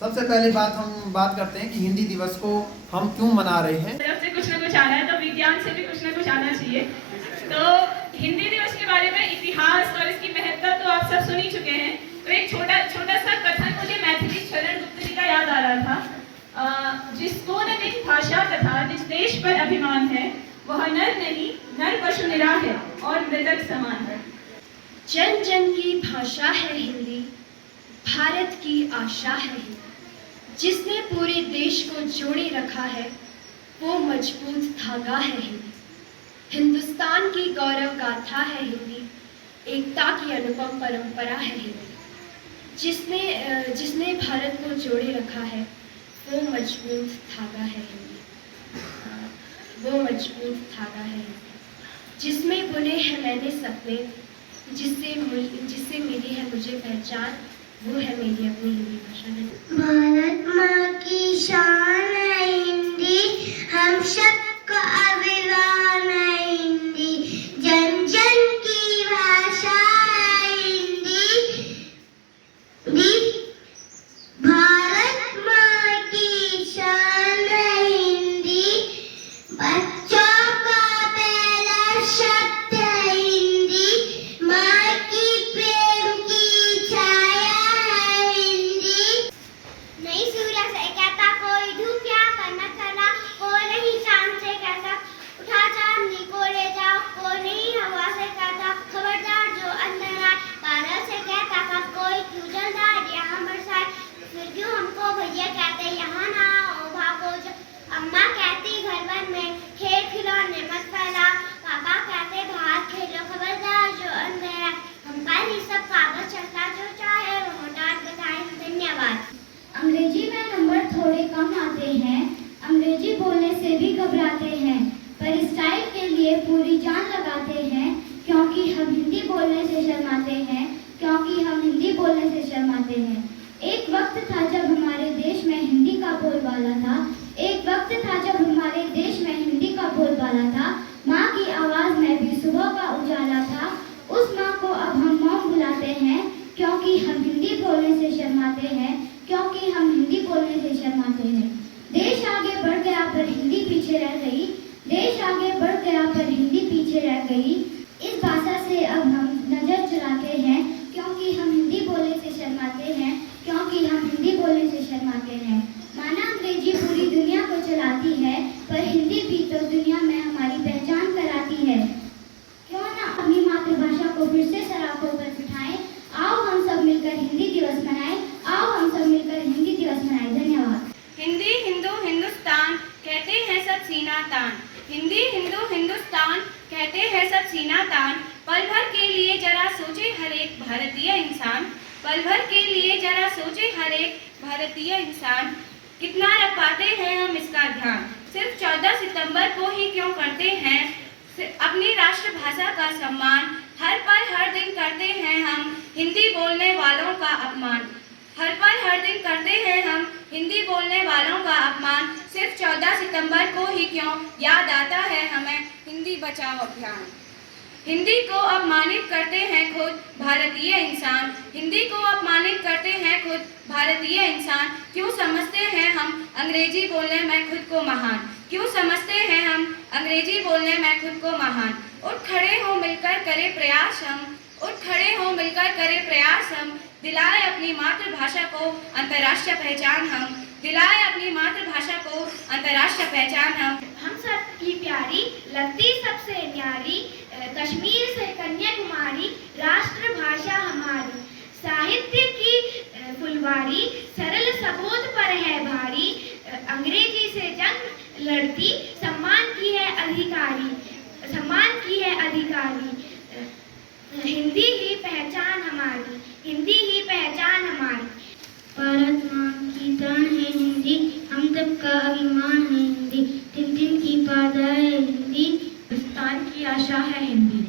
सबसे पहली बात हम बात करते हैं कि हिंदी दिवस को हम क्यों मना रहे हैं। तरफ से कुछ ना कुछ आना है तो विज्ञान से भी कुछ ना कुछ आना चाहिए। तो हिंदी दिवस के बारे में इतिहास और इसकी महत्ता तो आप सब सुन ही चुके हैं। तो एक छोटा सा कथन मुझे मैथिली शरण गुप्त जी का याद आ रहा था। जिसको न निज भाषा तथा निज देश पर अभिमान है, वह नर नहीं नर पशु निरा है और मृतक समान है। जन जन की भाषा है हिंदी, भारत की आशा है हिंदी। जिसने पूरे देश को जोड़े रखा है, वो मजबूत धागा है हिंदी। हिंदुस्तान की गौरव गाथा है हिंदी, एकता की अनुपम परंपरा है हिंदी। जिसने भारत को जोड़े रखा है, वो मजबूत धागा है हिंदी। वो मजबूत धागा है हिंदी। जिसमें बुने हैं मैंने सपने, जिससे मिली है मुझे पहचान, वो है मेरी अपनी हिंदी भाषा। भारत माँ की शान है हिंदी, हम सबका अभिमान है हिंदी। जन जन की भाषा है हिंदी। भारत माँ की शान है हिंदी, बच्चों का पहला शब्द है हिंदी। माँ की प्रेम की छाया है हिंदी। नहीं सूरज से कहता कोई धूप क्या करना चला, कोई नहीं चांद से कहता उठा चांदनी को ले जाओ, कोई नहीं हवा से कहता खबरदार जो अंदर आए। बादल से कहता का कोई क्यों जलदार यहाँ बरसाए, फिर क्यों हमको भैया कहते यहाँ ना आओ भागो जो। अम्मा कहती घर भर में खेल खिलौने मत फैला, पापा कहते बाहर खेलो खबरदार जो अंदर आए। हम पर ही सब कागज चलता जो चाहे वो डांट बताए। धन्यवाद। अंग्रेजी में नंबर थोड़े कम आते हैं, अंग्रेजी बोलने से भी घबराते हैं, पर स्टाइल के लिए पूरी जान लगाते हैं, क्योंकि हम हिंदी बोलने से शर्माते हैं, क्योंकि हम हिंदी बोलने से शर्माते हैं। एक वक्त था जब हमारे देश में हिंदी का बोलबाला था, एक वक्त था जब हमारे देश में हिंदी का बोलबाला था। माँ की आवाज़ में भी सुबह का उजाला था, उस माँ को अब हम मौम बुलाते हैं, क्योंकि हम हिंदी बोलने से शर्माते हैं, क्योंकि हम हिंदी बोलने से शर्माते हैं। देश आगे बढ़ गया पर हिंदी पीछे रह गई, देश आगे बढ़ गया पर हिंदी पीछे रह गई। इस भाषा से अब हम नजर चुराते हैं, क्योंकि हम हिंदी बोलने से शर्माते हैं, क्योंकि हम हिंदी बोलने से शर्माते हैं। माना अंग्रेजी पूरी दुनिया को चलाती है, पर हिंदी भी तो दुनिया में हमारी पहचान कराती है। क्यों ना अपनी मातृभाषा को फिर से सराखों पर बिठाएं। आओ हम सब मिलकर हिंदी दिवस मनाएं, आओ हम सब मिलकर हिंदी दिवस मनाएं। धन्यवाद। हिंदी हिंदू हिंदुस्तान कहते हैं सब सीना तान, हिंदी हिंदू हिंदुस्तान कहते हैं सब सीना तान। पल भर के लिए जरा सोचे हर एक भारतीय इंसान, पल भर के लिए जरा सोचे हर एक भारतीय इंसान। कितना रख पाते हैं हम इसका ध्यान, सिर्फ 14 सितंबर को ही क्यों करते हैं अपनी राष्ट्रभाषा का सम्मान। हर पल हर दिन करते हैं हम हिंदी बोलने वालों का अपमान, हर पल हर दिन करते हैं हम हिंदी बोलने वालों का अपमान। सिर्फ 14 सितंबर को ही क्यों याद आता है हमें हिंदी बचाओ अभियान। हिंदी को अपमानित करते हैं खुद भारतीय इंसान, हिंदी को अपमानित करते हैं खुद भारतीय इंसान। क्यों समझते हैं हम अंग्रेजी बोलने में खुद को महान, क्यों समझते हैं हम अंग्रेजी बोलने में खुद को महान। उठ खड़े हो मिलकर करे प्रयास हम, उठ खड़े हो मिलकर करे प्रयास हम। दिलाए अपनी मातृभाषा को अंतर्राष्ट्रीय पहचान हम, दिलाए अपनी मातृभाषा को अंतर्राष्ट्रीय पहचान हम सब की प्यारी लगती सबसे न्यारी, कश्मीर से कन्याकुमारी राष्ट्रभाषा हमारी। साहित्य की फुलवारी सरल सबूत पर है भारी, अंग्रेजी से जंग लड़ती सम्मान की है अधिकारी, सम्मान की है अधिकारी। हिंदी ही पहचान हमारी, हिंदी ही पहचान हमारी। भारत माँ की प्राण है हिंदी, हम सबका अभिमान है हिंदी। दिन दिन की बाधा है हिंदी, हिंदुस्तान की आशा है हिंदी।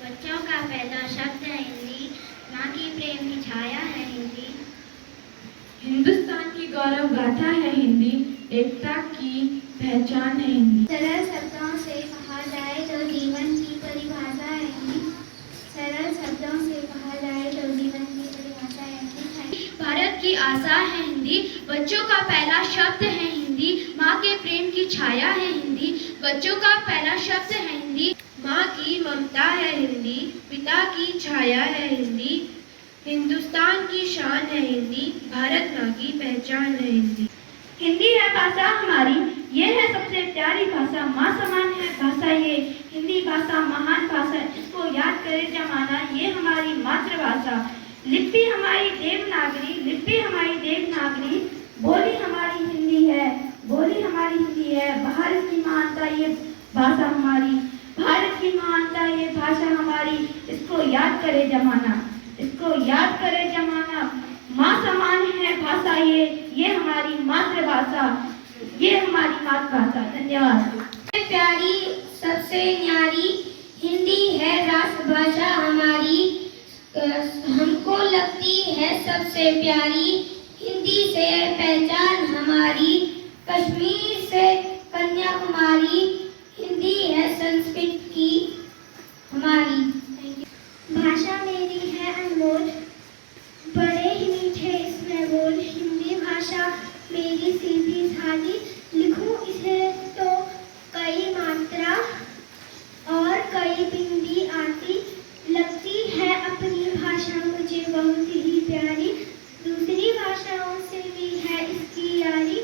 बच्चों का पहला शब्द है हिंदी, माँ की प्रेम की छाया है हिंदी। हिंदुस्तान की गौरव गाथा है हिंदी, एकता की पहचान है हिंदी। सरल शब्दों से कहा जाए तो जीवन की परिभाषा है हिंदी, सरल शब्दों से कहा जाए तो जीवन की परिभाषा है हिंदी। भारत की आशा है हिंदी, बच्चों का पहला शब्द है हिंदी, माँ के प्रेम की छाया है हिंदी, बच्चों का पहला शब्द है हिंदी, माँ की ममता है हिंदी, पिता की छाया है हिंदी, हिंदुस्तान की शान है हिंदी, भारत माँ की पहचान है हिंदी। हिंदी है भाषा हमारी, ये है सबसे प्यारी भाषा, माँ समान है भाषा ये, हिंदी भाषा महान भाषा, इसको याद करे जमाना, ये हमारी मातृभाषा। लिपि हमारी देवनागरी, लिपि हमारी देवनागरी, बोली हमारी हिंदी है, बोली हमारी हिंदी है, भारत की महानता ये भाषा हमारी, भारत की महानता ये भाषा हमारी, इसको याद करे जमाना, इसको याद करे जमाना, माँ समान है भाषा ये हमारी मातृभाषा, ये हमारी मातृभाषा। धन्यवाद। सबसे प्यारी, सबसे न्यारी हिंदी है राष्ट्रभाषा हमारी, हमको लगती है सबसे प्यारी, हिंदी से पहचान हमारी, कश्मीर से कन्याकुमारी, हिंदी है संस्कृत की हमारी। भाषा मेरी है अनमोल, बड़े ही मीठे इसमें बोल, हिंदी भाषा मेरी सीधी सादी, लिखूं इसे तो कई मात्रा और कई बिंदी आती, लगती है अपनी भाषा मुझे बहुत ही प्यारी, दूसरी भाषाओं से भी है इसकी यारी।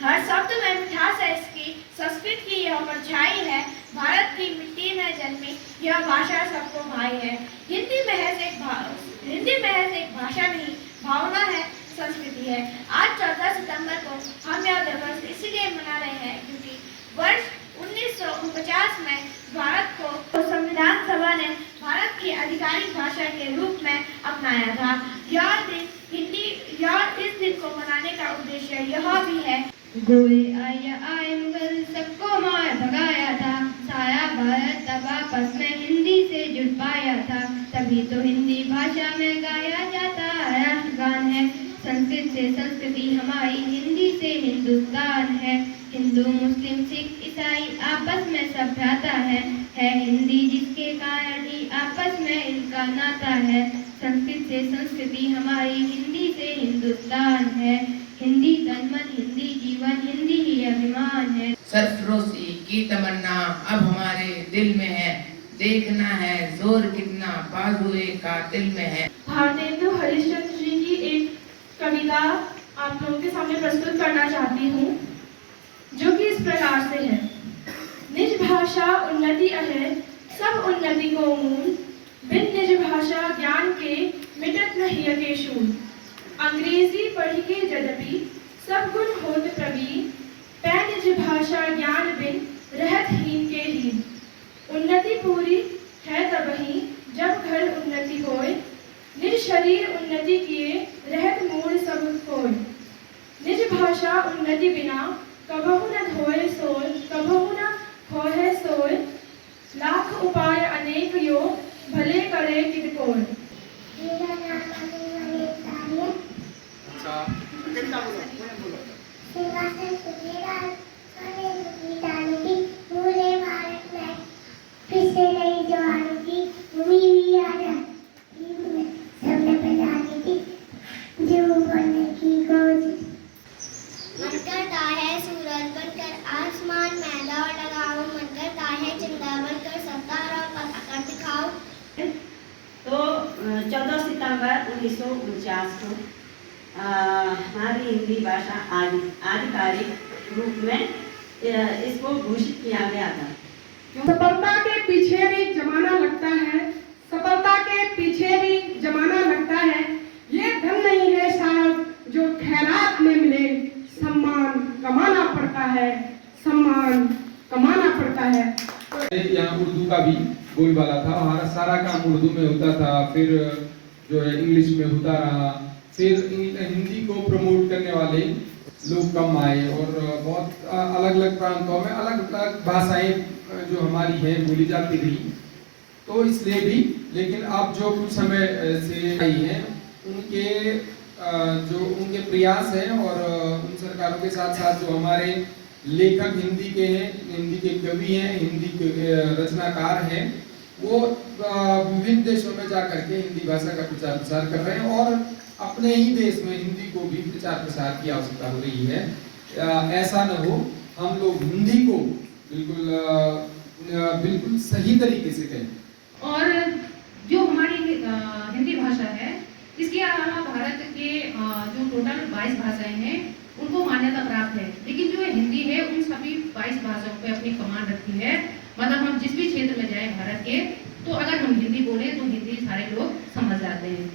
हर शब्द में मिठास है इसकी, संस्कृत की यह परछाई है, भारत की मिट्टी में जन्मी यह भाषा सबको भाई है। हिंदी महज एक भाषा नहीं, भावना है, संस्कृति है। आज 14 सितंबर को हम यह दिवस इसलिए मना रहे हैं क्योंकि वर्ष 1949 में भारत को संविधान सभा ने भारत की आधिकारिक भाषा के रूप में अपनाया था। इस दिन को मनाने का उद्देश्य यह भी है। गोरे आए मुगल सबको मार भगाया था, सारा भारत तब आपस में हिंदी से जुड़ पाया था, तभी तो हिंदी भाषा में गाया जाता राष्ट्रगान है, संस्कृत से संस्कृति हमारी, हिंदी से हिंदुस्तान है, हिंदू मुस्लिम सिख ईसाई आपस में सब भ्राता है हिंदी जिसके कारण ही आपस में इनका नाता है, संस्कृत से संस्कृति हमारी, हिंदी से हिंदुस्तान है, हिंदी तन मन हिंदी जीवन, हिंदी ही अभिमान है। सरफरोशी की तमन्ना अब हमारे दिल में है, देखना है जोर कितना बाजुए का दिल में है। भारतेंदु हरिश्चंद्र जी की एक कविता आप लोगों के सामने प्रस्तुत करना चाहती हूँ, जो कि इस प्रकार से है। निज भाषा उन्नति अहे सब उन्नति को मूल, बिन निज भाषा ज्ञान के मिटत नहीं यके शूल, अंग्रेजी पढ़ी के यद्यपि सब गुण होत प्रवीण, पै निज भाषा ज्ञान बिन रहत हीन के हीन, उन्नति पूरी है तबही जब घर उन्नति होय, निज शरीर उन्नति किए रहत मूल सब कोय, निज भाषा उन्नति बिना कबहु न धोए सोय, कबहु न खोहे सोय, लाख उपाय अनेक यो भले करे कित कोय। मेरा नाम अनिता है। सिंहासन सुधीरा अने डालूंगी पूरे भारत में, फिर से नई जवानों की भूमि भी आजाद सबने बजाने की जो बनने की कोशिश। मन करता है सूरज बनकर आसमान में दौड़ लगाऊं, मन करता है चंदा बनकर सब तारों का कर दिखाऊं। तो 14 सितंबर 1949 को हमारी हिंदी भाषा आधिकारिक रूप में इसको घोषित किया गया था। सफलता के पीछे भी जमाना लगता है, सफलता के पीछे भी जमाना लगता है, ये धन नहीं है शायद जो खैरात में मिले, सम्मान कमाना पड़ता है, सम्मान कमाना पड़ता है। यहाँ उर्दू का भी बोलबाला था, हमारा सारा काम उर्दू में होता था, फिर जो है इंग्लिश में होता रहा, फिर हिंदी को प्रमोट करने वाले लोग कम आए और बहुत अलग अलग प्रांतों में अलग अलग भाषाएं जो हमारी हैं बोली जाती रही, तो इसलिए भी। लेकिन अब जो कुछ समय से आई हैं उनके जो उनके प्रयास हैं और उन सरकारों के साथ साथ जो हमारे लेखक हिंदी के हैं, हिंदी के कवि हैं, हिंदी के रचनाकार हैं, वो विभिन्न देशों में जा करके हिंदी भाषा का प्रचार प्रसार कर रहे हैं और अपने ही देश में हिंदी को भी प्रचार प्रसार की आवश्यकता हो रही है। ऐसा न हो हम लोग हिंदी को बिल्कुल सही तरीके से कहें। और जो हमारी हिंदी भाषा है, इसके अलावा भारत के जो टोटल 22 भाषाएं हैं उनको मान्यता प्राप्त है, लेकिन जो हिंदी है उन सभी 22 भाषाओं पे अपनी कमान रखती है। मतलब हम जिस भी क्षेत्र में जाए भारत के, तो अगर हम हिंदी बोले तो हिंदी सारे लोग समझ जाते हैं।